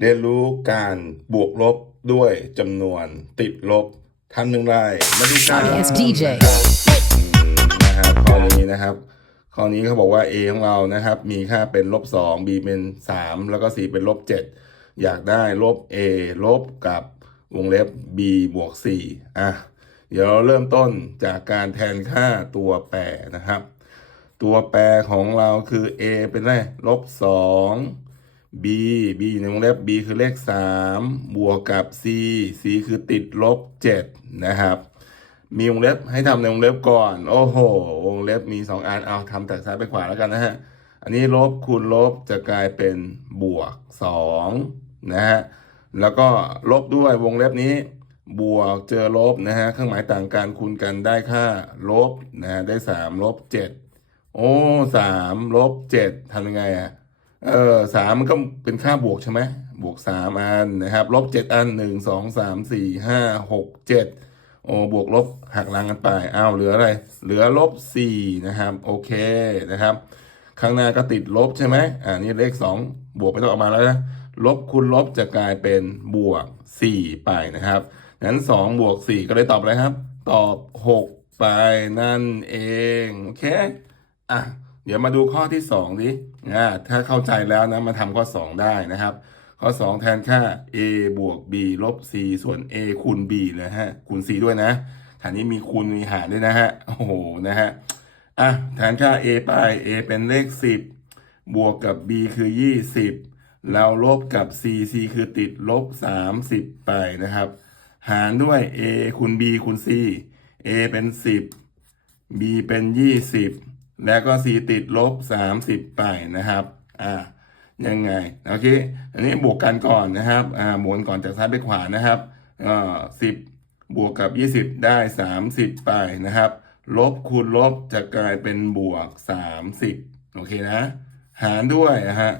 เรียนรู้การบวกลบด้วยจำนวนติดลบทำอย่างไรมาดูกัน Yes, DJ นะครับข้อนี้นะครับข้อนี้เขาบอกว่า a ของเรานะครับ มีค่าเป็นลบสอง b เป็นสามแล้วก็ c เป็นลบเจ็ดอยากได้ลบ a ลบกับวงเล็บ b บวกสี่อะเดี๋ยวเราเริ่มต้นจากการแทนค่าตัวแปรนะครับ ตัวแปรของเราคือ a เป็นอะไรลบสอง b b อยู่ในวงเล็บ b คือเลขสามบวกกับ c c คือติดลบเจ็ดนะครับ มีวงเล็บให้ทำในวงเล็บก่อน โอ้โห วงเล็บมีสองอัน เอาทำจากซ้ายไปขวาแล้วกันนะฮะ อันนี้ลบคูณลบจะกลายเป็นบวกสองนะฮะ แล้วก็ลบด้วยวงเล็บนี้ บวกเจอลบนะฮะ เครื่องหมายต่างกันคูณกันได้ค่าลบนะฮะได้สามลบเจ็ดโอ้สามลบเจ็ดทำยังไงอะ เออสามมันก็เป็นค่าบวกใช่ไหมบวกสามอันนะครับ ลบเจ็ดอันหนึ่งสองสามสี่ห้าหกเจ็ดโอ้บวกลบหักล้างกันไปอ้าวเหลืออะไร เหลือลบสี่นะครับ โอเคนะครับ ข้างหน้าก็ติดลบใช่ไหมอ่านี่เลขสองบวกไปต้องออกมาแล้วนะลบคูณลบจะกลายเป็นบวกสี่ไปนะครับงั้นสองบวกสี่ก็เลยตอบอะไรครับ ตอบหกไปนั่นเอง โอเคอะ เดี๋ยวมาดูข้อที่สองดิอ่าถ้าเข้าใจแล้วนะมาทำข้อสองได้นะครับ ข้อสองแทนค่า a บวก b ลบ c ส่วน a คูณ b นะฮะคูณ c ด้วยนะฐานนี้มีคูณมีหารด้วยนะฮะโอ้โหนะฮะอะแทนค่า a ไป a เป็นเลข 10 บวกกับ b คือ 20 แล้วลบกับ c c คือติดลบ 30 ไปนะครับ หารด้วย a คูณ b คูณ c a เป็น 10 b เป็น 20 แล้วก็ c ติดลบ 30 ไปนะครับ อ่า ยังไง โอเค อันนี้บวกกันก่อนนะครับ อ่า หมุนก่อนจากซ้ายไปขวานะครับอ่อสิบบวกกับ 20 ได้ 30 ไปนะครับ ลบคูณลบจะกลายเป็นบวก 30 โอเคนะ หารด้วยนะฮะ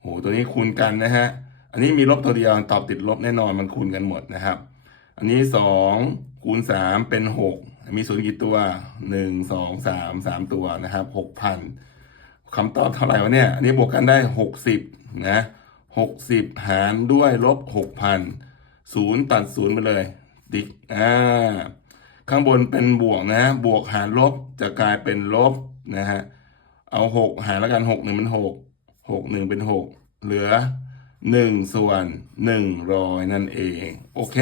โห ตัวนี้คูณกันนะฮะ อันนี้มีลบตัวเดียว ตอบติดลบแน่นอน มันคูณกันหมดนะครับ อันนี้สองคูณสามเป็นหก มีศูนย์กี่ตัวหนึ่งสองสามสามตัวนะครับหกพันคำตอบเท่าไหร่วะเนี่ยอันนี้บวกกันได้หกสิบนะหกสิบหารด้วยลบหกพันศูนย์ตัดศูนย์ไปเลยดิกอ่าข้างบนเป็นบวกนะ บวกหารลบจะกลายเป็นลบนะฮะเอาหกหารแล้วกันหกหนึ่งเป็นหกหกหนึ่งเป็นหกเหลือหนึ่งส่วนหนึ่งร้อยนั่นเอง โอเค